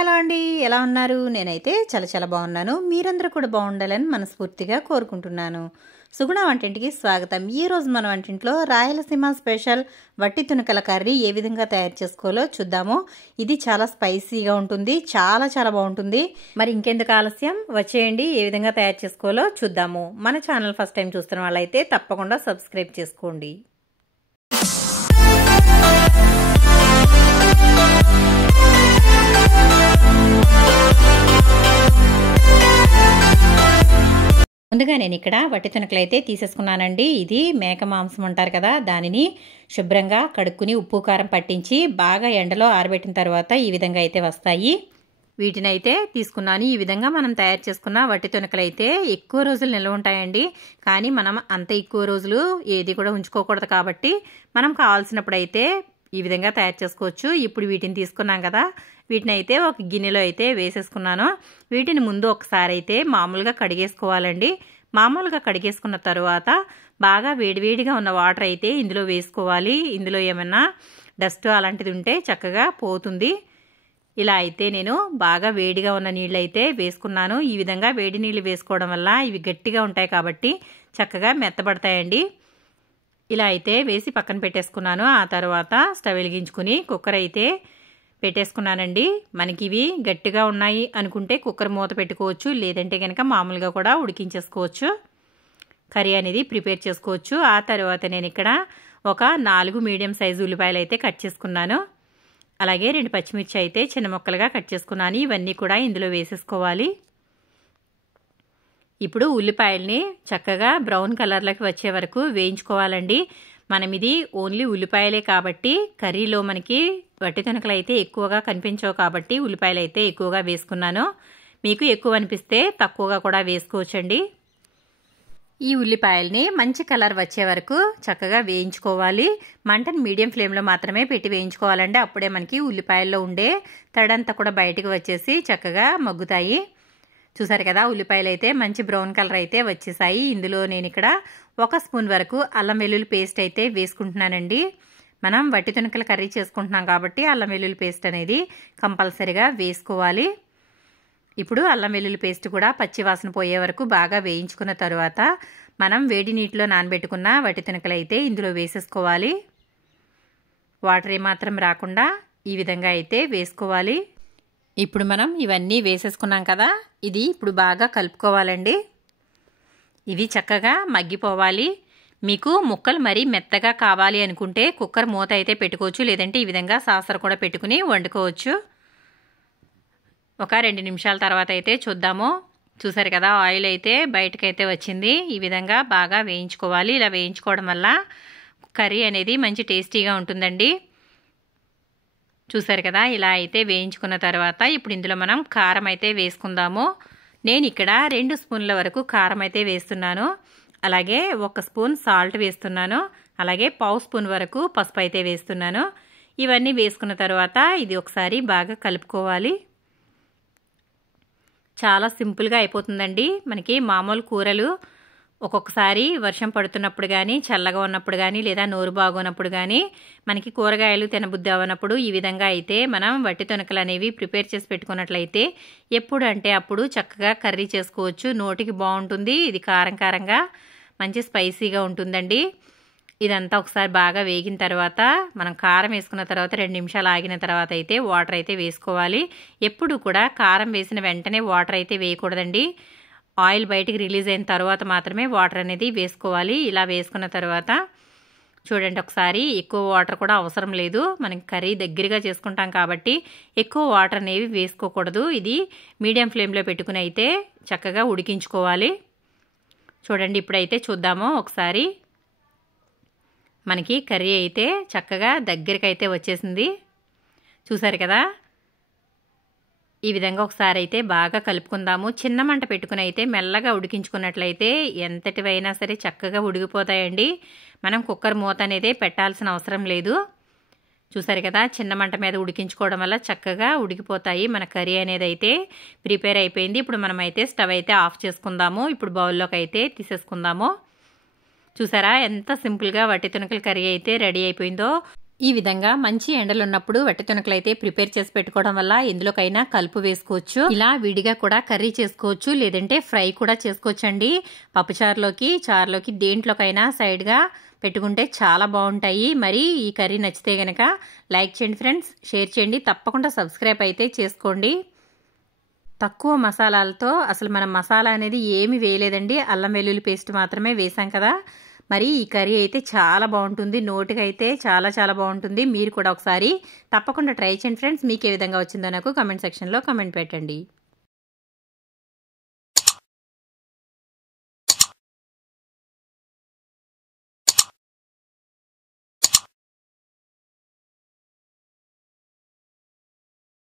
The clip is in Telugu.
హలో అండి, ఎలా ఉన్నారు? నేనైతే చాలా బాగున్నాను. మీరందరూ కూడా బాగుండాలని మనస్ఫూర్తిగా కోరుకుంటున్నాను. సుగుణ వంటింటికి స్వాగతం. ఈరోజు మన వంటింట్లో రాయలసీమ స్పెషల్ వట్టి తునకల కర్రీ ఏ విధంగా తయారు చేసుకోవాలో చూద్దాము. ఇది చాలా స్పైసీగా ఉంటుంది, చాలా బాగుంటుంది. మరి ఇంకెందుకు ఆలస్యం, వచ్చేయండి ఏ విధంగా తయారు చేసుకోవాలో చూద్దాము. మన ఛానల్ ఫస్ట్ టైం చూస్తున్న వాళ్ళైతే తప్పకుండా సబ్స్క్రైబ్ చేసుకోండి. ముందుగా నేను ఇక్కడ వట్టి తునకలు అయితే తీసేసుకున్నానండి. ఇది మేక మాంసం అంటారు కదా, దానిని శుభ్రంగా కడుక్కుని ఉప్పు కారం పట్టించి బాగా ఎండలో ఆరబెట్టిన తర్వాత ఈ విధంగా అయితే వస్తాయి. వీటిని అయితే తీసుకున్నాను. ఈ విధంగా మనం తయారు చేసుకున్న వట్టి తునకలు అయితే ఎక్కువ రోజులు నిల్వ ఉంటాయండి. కానీ మనం అంత ఎక్కువ రోజులు ఏది కూడా ఉంచుకోకూడదు కాబట్టి మనం కావాల్సినప్పుడు అయితే ఈ విధంగా తయారు చేసుకోవచ్చు. ఇప్పుడు వీటిని తీసుకున్నాం కదా, వీటిని అయితే ఒక గిన్నెలో అయితే వేసేసుకున్నాను. వీటిని ముందు ఒకసారి అయితే మామూలుగా కడిగేసుకోవాలండి. మామూలుగా కడిగేసుకున్న తర్వాత బాగా వేడివేడిగా ఉన్న వాటర్ అయితే ఇందులో వేసుకోవాలి. ఇందులో ఏమన్నా డస్ట్ అలాంటిది ఉంటే చక్కగా పోతుంది. ఇలా అయితే నేను బాగా వేడిగా ఉన్న నీళ్ళు అయితే వేసుకున్నాను. ఈ విధంగా వేడి నీళ్ళు వేసుకోవడం వల్ల ఇవి గట్టిగా ఉంటాయి కాబట్టి చక్కగా మెత్తబడతాయండి. ఇలా అయితే వేసి పక్కన పెట్టేసుకున్నాను. ఆ తర్వాత స్టవ్ వెలిగించుకుని కుక్కర్ అయితే పెట్టేసుకున్నానండి. మనకి ఇవి గట్టిగా ఉన్నాయి అనుకుంటే కుక్కర్ మూత పెట్టుకోవచ్చు, లేదంటే కనుక మామూలుగా కూడా ఉడికించేసుకోవచ్చు. కర్రీ అనేది ప్రిపేర్ చేసుకోవచ్చు. ఆ తర్వాత నేను ఇక్కడ ఒక 4 మీడియం సైజు ఉల్లిపాయలు అయితే కట్ చేసుకున్నాను. అలాగే 2 పచ్చిమిర్చి అయితే చిన్న ముక్కలుగా కట్ చేసుకున్నాను. ఇవన్నీ కూడా ఇందులో వేసేసుకోవాలి. ఇప్పుడు ఉల్లిపాయల్ని చక్కగా బ్రౌన్ కలర్లోకి వచ్చే వరకు వేయించుకోవాలండి. మనం ఇది ఓన్లీ ఉల్లిపాయలే కాబట్టి కర్రీలో మనకి వట్టి తునకలు అయితే ఎక్కువగా కనిపించవు కాబట్టి ఉల్లిపాయలు అయితే ఎక్కువగా వేసుకున్నాను. మీకు ఎక్కువ అనిపిస్తే తక్కువగా కూడా వేసుకోవచ్చండి. ఈ ఉల్లిపాయల్ని మంచి కలర్ వచ్చే వరకు చక్కగా వేయించుకోవాలి. మంటను మీడియం ఫ్లేమ్లో మాత్రమే పెట్టి వేయించుకోవాలండి. అప్పుడే మనకి ఉల్లిపాయల్లో ఉండే తడంతా కూడా బయటకు వచ్చేసి చక్కగా మగ్గుతాయి. చూసారు కదా, ఉల్లిపాయలు అయితే మంచి బ్రౌన్ కలర్ అయితే వచ్చేసాయి. ఇందులో నేను ఇక్కడ 1 స్పూన్ వరకు అల్లం వెల్లుల్లి పేస్ట్ అయితే వేసుకుంటున్నానండి. మనం వట్టి తునకల కర్రీ చేసుకుంటున్నాం కాబట్టి అల్లం వెల్లుల్లి పేస్ట్ అనేది కంపల్సరీగా వేసుకోవాలి. ఇప్పుడు అల్లం వెల్లుల్లి పేస్ట్ కూడా పచ్చి వాసన పోయే వరకు బాగా వేయించుకున్న తర్వాత మనం వేడి నీటిలో నానబెట్టుకున్న వట్టి తునకలు అయితే ఇందులో వేసేసుకోవాలి. వాటర్ ఏమాత్రం రాకుండా ఈ విధంగా అయితే వేసుకోవాలి. ఇప్పుడు మనం ఇవన్నీ వేసేసుకున్నాం కదా, ఇది ఇప్పుడు బాగా కలుపుకోవాలండి. ఇవి చక్కగా మగ్గిపోవాలి. మీకు ముక్కలు మరీ మెత్తగా కావాలి అనుకుంటే కుక్కర్ మూత అయితే పెట్టుకోవచ్చు, లేదంటే ఈ విధంగా సాసర కూడా పెట్టుకుని వండుకోవచ్చు. ఒక 2 నిమిషాల తర్వాత అయితే చూద్దాము. చూసారు కదా, ఆయిల్ అయితే బయటకైతే వచ్చింది. ఈ విధంగా బాగా వేయించుకోవాలి. ఇలా వేయించుకోవడం వల్ల కర్రీ అనేది మంచి టేస్టీగా ఉంటుందండి. చూసారు కదా, ఇలా అయితే వేయించుకున్న తర్వాత ఇప్పుడు ఇందులో మనం కారం అయితే వేసుకుందాము. నేను ఇక్కడ 2 స్పూన్ల వరకు కారం అయితే వేస్తున్నాను. అలాగే 1 స్పూన్ సాల్ట్ వేస్తున్నాను. అలాగే 1/2 స్పూన్ వరకు పసుపు అయితే వేస్తున్నాను. ఇవన్నీ వేసుకున్న తర్వాత ఇది ఒకసారి బాగా కలుపుకోవాలి. చాలా సింపుల్గా అయిపోతుందండి. మనకి మామూలు కూరలు ఒక్కొక్కసారి వర్షం పడుతున్నప్పుడు కానీ, చల్లగా ఉన్నప్పుడు కానీ, లేదా నోరు బాగోనప్పుడు కానీ, మనకి కూరగాయలు తినబుద్ధి అవ్వనప్పుడు ఈ విధంగా అయితే మనం వట్టి తునకలు అనేవి ప్రిపేర్ చేసి పెట్టుకున్నట్లయితే ఎప్పుడు అంటే అప్పుడు చక్కగా కర్రీ చేసుకోవచ్చు. నోటికి బాగుంటుంది. ఇది కారంగా మంచి స్పైసీగా ఉంటుందండి. ఇదంతా ఒకసారి బాగా వేగిన తర్వాత మనం కారం వేసుకున్న తర్వాత 2 నిమిషాలు ఆగిన తర్వాత అయితే వాటర్ అయితే వేసుకోవాలి. ఎప్పుడు కూడా కారం వేసిన వెంటనే వాటర్ అయితే వేయకూడదండి. ఆయిల్ బయటికి రిలీజ్ అయిన తర్వాత మాత్రమే వాటర్ అనేది వేసుకోవాలి. ఇలా వేసుకున్న తర్వాత చూడండి, ఒకసారి ఎక్కువ వాటర్ కూడా అవసరం లేదు. మనం కర్రీ దగ్గరగా చేసుకుంటాం కాబట్టి ఎక్కువ వాటర్ అనేవి వేసుకోకూడదు. ఇది మీడియం ఫ్లేమ్లో పెట్టుకుని అయితే చక్కగా ఉడికించుకోవాలి. చూడండి, ఇప్పుడైతే చూద్దాము ఒకసారి. మనకి కర్రీ అయితే చక్కగా దగ్గరికి అయితే వచ్చేసింది. చూసారు కదా, ఈ విధంగా ఒకసారి అయితే బాగా కలుపుకుందాము. చిన్న మంట పెట్టుకుని అయితే మెల్లగా ఉడికించుకున్నట్లయితే ఎంతటివైనా సరే చక్కగా ఉడికిపోతాయండి. మనం కుక్కర్ మూత అనేది పెట్టాల్సిన అవసరం లేదు. చూసారు కదా, చిన్న మంట మీద ఉడికించుకోవడం వల్ల చక్కగా ఉడికిపోతాయి. మన కర్రీ అనేది అయితే ప్రిపేర్ అయిపోయింది. ఇప్పుడు మనం అయితే స్టవ్ అయితే ఆఫ్ చేసుకుందాము. ఇప్పుడు బౌల్లోకి అయితే తీసేసుకుందాము. చూసారా, ఎంత సింపుల్గా వట్టి తునకల కర్రీ అయితే రెడీ అయిపోయిందో. ఈ విధంగా మంచి ఎండలు ఉన్నప్పుడు వట్టి తునకలు అయితే ప్రిపేర్ చేసి పెట్టుకోవడం వల్ల ఎందులోకైనా కలుపు వేసుకోవచ్చు. ఇలా విడిగా కూడా కర్రీ చేసుకోవచ్చు, లేదంటే ఫ్రై కూడా చేసుకోవచ్చు అండి. పప్పుచారులోకి, చారులోకి దేంట్లోకైనా సైడ్ గా పెట్టుకుంటే చాలా బాగుంటాయి. మరి ఈ కర్రీ నచ్చితే గనక లైక్ చేయండి ఫ్రెండ్స్, షేర్ చేయండి, తప్పకుండా సబ్స్క్రైబ్ అయితే చేసుకోండి. తక్కువ మసాలాలతో అసలు మనం మసాలా అనేది ఏమి వేయలేదండి, అల్లం వెల్లుల్లి పేస్ట్ మాత్రమే వేసాం కదా. మరి ఈ కర్రీ అయితే చాలా బాగుంటుంది, నోటికి అయితే చాలా చాలా బాగుంటుంది. మీరు కూడా ఒకసారి తప్పకుండా ట్రై చేయండి ఫ్రెండ్స్. మీకు ఏ విధంగా వచ్చిందో నాకు కామెంట్ సెక్షన్లో కామెంట్ పెట్టండి.